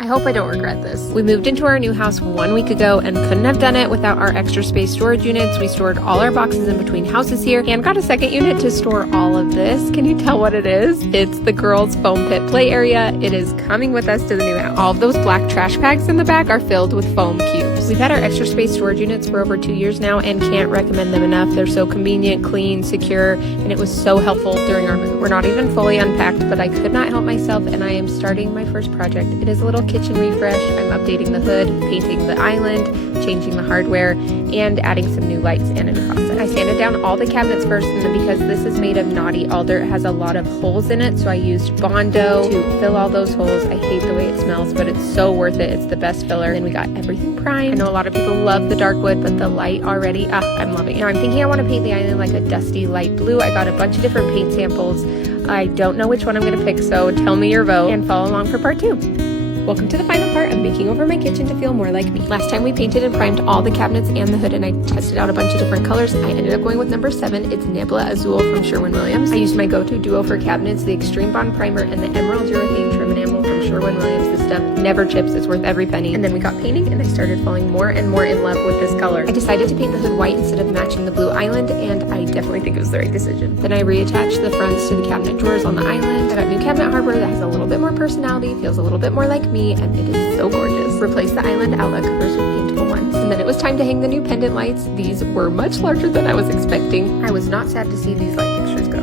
I hope I don't regret this. We moved into our new house 1 week ago and couldn't have done it without our extra space storage units. We stored all our boxes in between houses here and got a second unit to store all of this. Can you tell what it is? It's the girls' foam pit play area. It is coming with us to the new house. All of those black trash bags in the back are filled with foam cubes. We've had our extra space storage units for over 2 years now and can't recommend them enough. They're so convenient, clean, secure, and it was so helpful during our move. We're not even fully unpacked, but I could not help myself and I am starting my first project. It is a little kitchen refresh. I'm updating the hood, painting the island, changing the hardware, and adding some new lights and a new faucet. I sanded down all the cabinets first, and then because this is made of knotty alder, it has a lot of holes in it, so I used Bondo to fill all those holes. I hate the way it smells, but it's so worth it. It's the best filler. And we got everything primed. I know a lot of people love the dark wood, but the light already, I'm loving it. Now I'm thinking I want to paint the island like a dusty light blue. I got a bunch of different paint samples. I don't know which one I'm going to pick, so tell me your vote and follow along for part 2. Welcome to the final part of making over my kitchen to feel more like me. Last time we painted and primed all the cabinets and the hood, and I tested out a bunch of different colors. I ended up going with number 7. It's Nebula Azul from Sherwin-Williams. I used my go-to duo for cabinets, the Extreme Bond Primer and the Emerald Urethane Trim Enamel from Sherwin-Williams. This stuff never chips. It's worth every penny. And then we got painting, and I started falling more and more in love with this color. I decided to paint the hood white instead of matching the blue island, and I definitely think it was the right decision. Then I reattached the fronts to the cabinet drawers on the island. I got new cabinet hardware that has a little bit more personality, feels a little bit more like me, and it is so gorgeous. Replace the island outlet covers with paintable ones. And then it was time to hang the new pendant lights. These were much larger than I was expecting. I was not sad to see these light fixtures go.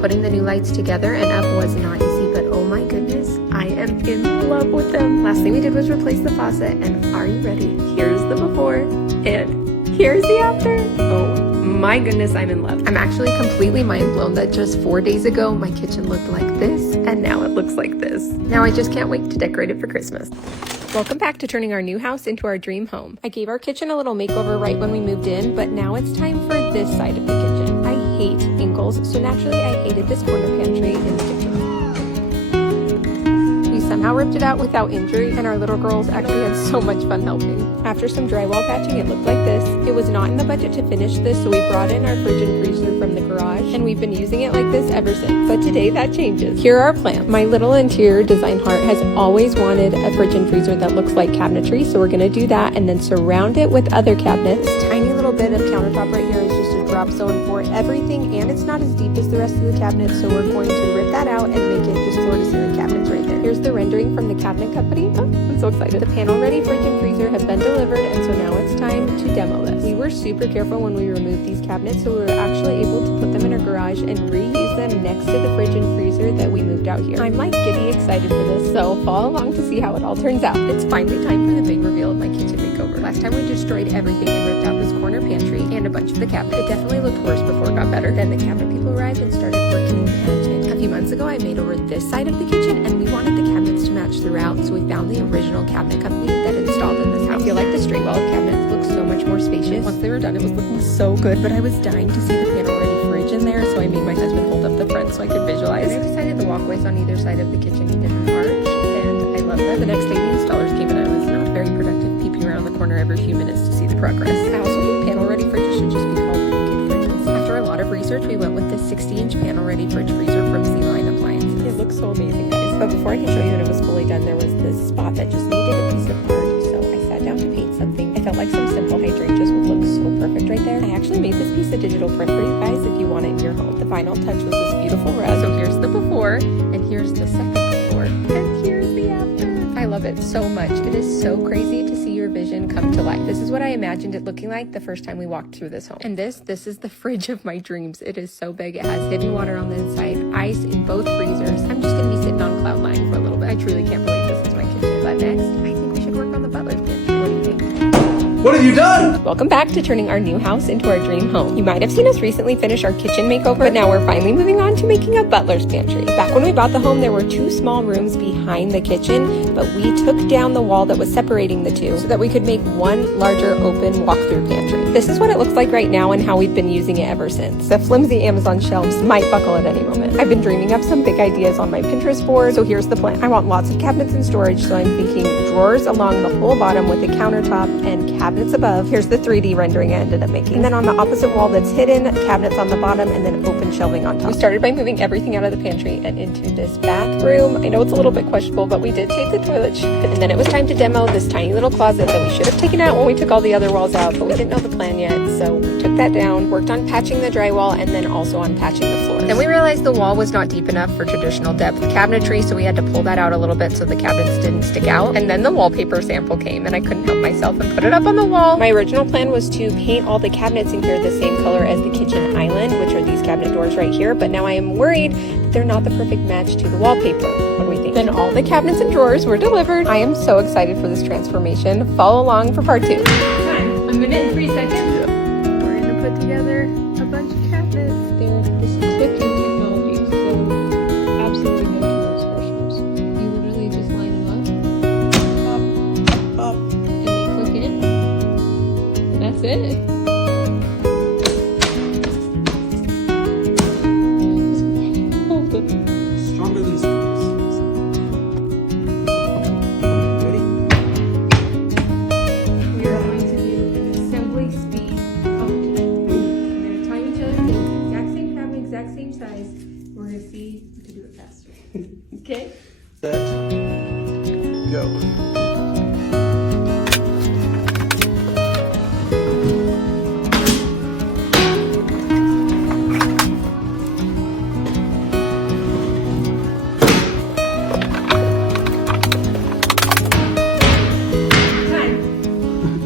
Putting the new lights together and up was not easy, but oh my goodness, I am in love with them. Last thing we did was replace the faucet, and are you ready? Here's the before, and here's the after. Oh my goodness, I'm in love. I'm actually completely mind blown that just 4 days ago, my kitchen looked like this, and now it looks like this. Now I just can't wait to decorate it for Christmas. Welcome back to turning our new house into our dream home. I gave our kitchen a little makeover right when we moved in, but now it's time for this side of the kitchen. I hate angles, so naturally I hated this corner pantry in the kitchen. We somehow ripped it out without injury, and our little girls actually had so much fun helping. After some drywall patching, it looked like this. It was not in the budget to finish this, so we brought in our fridge and freezer from the garage, and we've been using it like this ever since. But today that changes. Here are our plans. My little interior design heart has always wanted a fridge and freezer that looks like cabinetry, so we're gonna do that and then surround it with other cabinets. This tiny little bit of countertop right here is just a drop zone for everything, and it's not as deep as the rest of the cabinets, so we're going to rip that out and make it just floor to ceiling cabinets right there. Here's the rendering from the cabinet company. Oh, I'm so excited. The panel ready fridge and freezer have been delivered, and so now it's time to demo this. We were super careful when we removed these cabinets, so we were actually able to put them in our garage and reuse them next to the fridge and freezer that we moved out here. I'm like giddy excited for this, so follow along to see how it all turns out. It's finally time for the big reveal of my kitchen makeover. Last time we destroyed everything and ripped out this corner pantry and a bunch of the cabinets. It definitely looked worse before it got better. Then the cabinet people arrived and started working magic. A few months ago, I made over this side of the kitchen, and we wanted the cabinets to match throughout, so we found the original cabinet company that installed in this house. I feel like the straight wall of cabinets looks so much more spacious. Once they were done, it was looking so good, but I was dying to see the panel-ready fridge in there, so I made my husband hold up the front so I could visualize. And I decided the walkways on either side of the kitchen needed an arch, and I love that. The next day, the installers came in, I was not very productive peeping around the corner every few minutes to see the progress. I also think panel-ready fridges should just be called kid fridges. After a lot of research, we went with the 60-inch panel-ready fridge freezer from C-Line Appliances. It looks so amazing, guys. But before I can show you when it was fully done, there was this spot that just needed a piece of art, so I sat down to paint something. I felt like some simple hydrangeas would look so perfect right there. I actually made this piece of digital print for you guys if you want it in your home. The final touch was this beautiful rug. So here's the before, and here's the second before, and here's the after. I love it so much. It is so crazy to see your vision come to life. This is what I imagined it looking like the first time we walked through this home. And this is the fridge of my dreams. It is so big. It has hidden water on the inside, ice in both freezers. I'm just gonna be sitting on cloud nine for a little bit. I truly can't believe this is my kitchen. But next, I think we should work on the butler's pantry. What do you think? What have you done? Welcome back to turning our new house into our dream home. You might have seen us recently finish our kitchen makeover, but now we're finally moving on to making a butler's pantry. Back when we bought the home, there were 2 small rooms behind the kitchen, but we took down the wall that was separating the two so that we could make one larger open walk-through pantry. This is what it looks like right now and how we've been using it ever since. The flimsy Amazon shelves might buckle at any moment. I've been dreaming up some big ideas on my Pinterest board, so here's the plan. I want lots of cabinets and storage, so I'm thinking drawers along the whole bottom with a countertop and cabinets cabinets above. Here's the 3D rendering I ended up making. And then on the opposite wall that's hidden, cabinets on the bottom, and then open shelving on top. We started by moving everything out of the pantry and into this bathroom. I know it's a little bit questionable, but we did tape the toilet shut. And then it was time to demo this tiny little closet that we should have taken out when we took all the other walls out, but we didn't know the plan yet. So we took that down, worked on patching the drywall, and then also on patching the floors. Then we realized the wall was not deep enough for traditional depth cabinetry, so we had to pull that out a little bit so the cabinets didn't stick out. And then the wallpaper sample came, and I couldn't help myself and put it up on the wall. My original plan was to paint all the cabinets in here the same color as the kitchen island, which are these cabinet doors right here, but now I am worried that they're not the perfect match to the wallpaper. What do we think? Then all the cabinets and drawers were delivered. I am so excited for this transformation. Follow along for part 2. Time. A minute and 3 seconds. Yeah. We're gonna put together a bunch of cabinets. This is quick technology, so absolutely no tools or screws. You literally just line them up, and they click in. And that's it. Stronger than screws. Ready? We are going to do an assembly speed competition. We're going to time each other to the exact same cabinet, exact same size. We're going to see who can do it faster. Okay? Set. Go.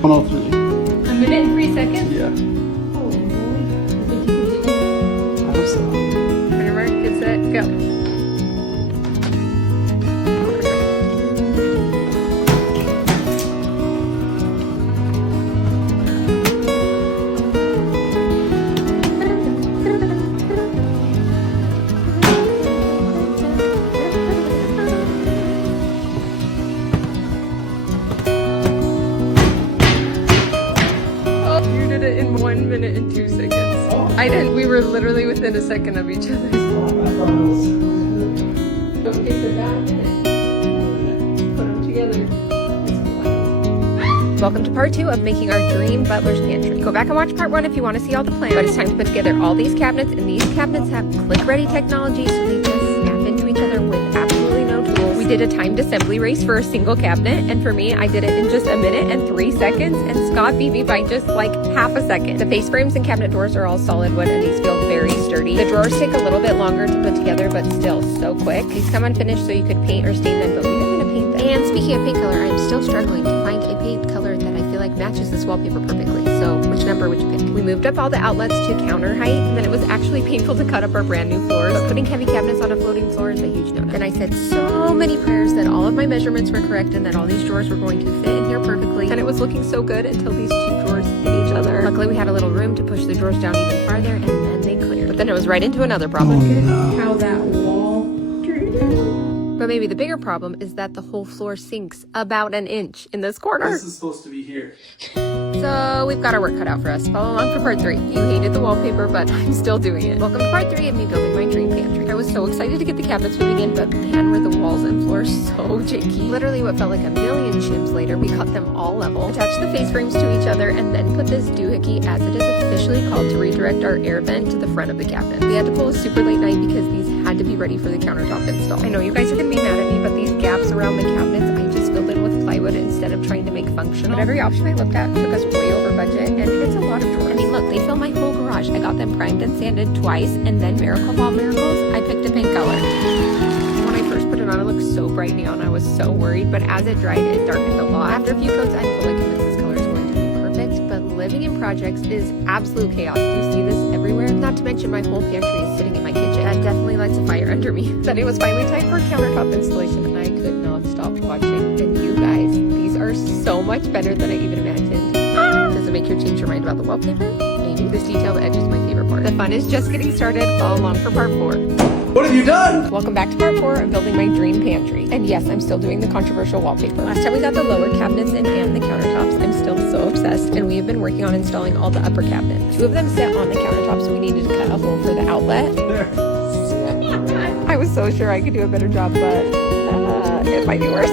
On all three. A minute and 3 seconds? Yeah. Holy moly. I think you can do it. I hope so. Timer, get set, go. You did it in 1 minute and 2 seconds. Oh. I didn't. We were literally within a second of each other. Okay, so about a minute. Put them together. Welcome to part 2 of making our dream butler's pantry. Go back and watch part 1 if you want to see all the plans. But it's time to put together all these cabinets, and these cabinets have click-ready technology, so they just snap into each other with absolutely no tools. We did a timed assembly race for a single cabinet, and for me, I did it in just a minute and 3 seconds, and Scott beat me by just like half a second. The face frames and cabinet doors are all solid wood, and these feel very sturdy. The drawers take a little bit longer to put together, but still so quick. These come unfinished, so you could paint or stain them, but we didn't going to paint them. And speaking of paint color, I'm still struggling to find a paint color that I feel like matches this wallpaper perfectly. So which number would you pick? We moved up all the outlets to counter height, and then it was actually painful to cut up our brand new floors. But putting heavy cabinets on a floating floor is a huge no-no. Then I said so many prayers that all of my measurements were correct and that all these drawers were going to fit in here perfectly. And it was looking so good until these two drawers hit each other. Luckily, we had a little room to push the drawers down even farther, and then they cleared. But then it was right into another problem. Oh, no. How that wall turned out. But maybe the bigger problem is that the whole floor sinks about an inch in this corner. This is supposed to be here. So we've got our work cut out for us. Follow along for part 3. You hated the wallpaper, but I'm still doing it. Welcome to part 3 of me building my dream pantry. I was so excited to get the cabinets moving in, but man, were the walls and floors so janky. Literally what felt like a million shims later, we cut them all level, attached the face frames to each other, and then put this doohickey, as it is officially called, to redirect our air vent to the front of the cabinet. We had to pull a super late night because these had to be ready for the countertop install. I know you guys are gonna be mad at me, but these gaps around the cabinets, I just filled in with plywood instead of trying to make functional. But every option I looked at took us way over budget, and it's a lot of drawers. I mean, look, they fill my whole garage. I got them primed and sanded twice, and then miracle of all miracles, I picked a pink color. When I first put it on, it looked so bright neon. I was so worried, but as it dried, it darkened a lot. After a few coats, I'm fully convinced this color is going to be perfect, but living in projects is absolute chaos. Do you see this everywhere? Not to mention my whole pantry is sitting in my kitchen. That definitely lights a fire under me. But it was finally time for countertop installation, and I could not stop watching. And you guys, these are so much better than I even imagined. Does it make you change your mind about the wallpaper? Maybe. This detailed edge is my favorite part. The fun is just getting started. Follow along for part 4. What have you done? Welcome back to part 4 of building my dream pantry. And yes, I'm still doing the controversial wallpaper. Last time we got the lower cabinets in and the countertops, I'm still so obsessed, and we have been working on installing all the upper cabinets. 2 of them sit on the countertop, so we needed to cut a hole for the outlet. There. I was so sure I could do a better job, but it might be worse.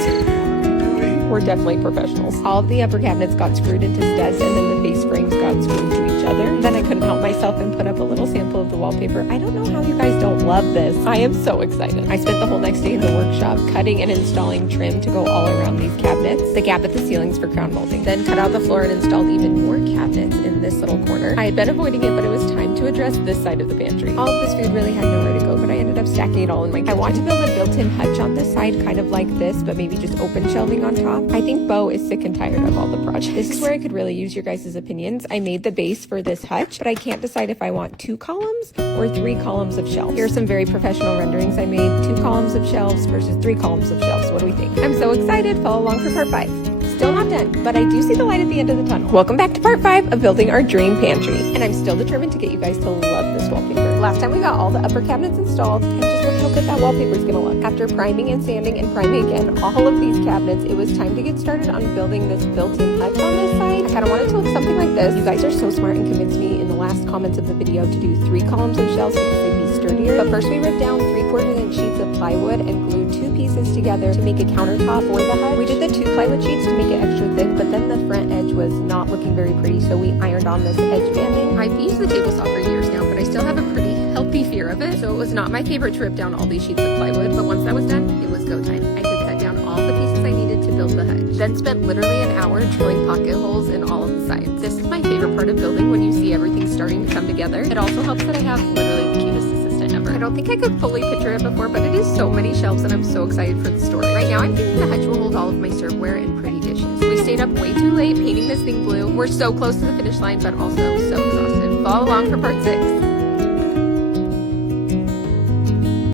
we're definitely professionals. All of the upper cabinets got screwed into studs, and then the face frames got screwed to each other. Then I couldn't help myself and put up a little sample of the wallpaper. I don't know how you guys don't love this. I am so excited. I spent the whole next day in the workshop cutting and installing trim to go all around these cabinets. The gap at the ceilings for crown molding. Then cut out the floor and installed even more cabinets in this little corner. I had been avoiding it, but it was time to address this side of the pantry. All of this food really had nowhere to go, but I ended up stacking it all in my kitchen. I want to build a built-in hutch on this side, kind of like this, but maybe just open shelving on top. I think Bo is sick and tired of all the projects. This is where I could really use your guys' opinions. I made the base for this hutch, but I can't decide if I want 2 columns or 3 columns of shelves. Here are some very professional renderings I made. 2 columns of shelves versus 3 columns of shelves. What do we think? I'm so excited. Follow along for part 5. Still not done, but I do see the light at the end of the tunnel. Welcome back to part 5 of building our dream pantry. And I'm still determined to get you guys to love this wallpaper. Last time we got all the upper cabinets installed, and just look how good that wallpaper is gonna look. After priming and sanding and priming again all of these cabinets, it was time to get started on building this built-in hutch on this side. I kind of wanted to look something like this. You guys are so smart and convinced me in the last comments of the video to do 3 columns of shelves because they'd be sturdier. But first we ripped down 3/4 inch sheets of plywood and glued 2 pieces together to make a countertop for the hutch. We did the 2 plywood sheets to make it extra thick, but then the front edge was not looking very pretty, so we ironed on this edge banding. I've used the table saw for years now, but I still have a pretty healthy fear of it, so it was not my favorite to rip down all these sheets of plywood, but once that was done, it was go time. I could cut down all the pieces I needed to build the hutch. Then spent literally an hour drilling pocket holes in all of the sides. This is my favorite part of building, when you see everything starting to come together. It also helps that I have literally the cutest assistant ever. I don't think I could fully picture it before, but it is so many shelves and I'm so excited for the story. Right now I'm thinking the hutch will hold all of my serveware and pretty dishes. We stayed up way too late painting this thing blue. We're so close to the finish line, but also so exhausted. Follow along for part 6.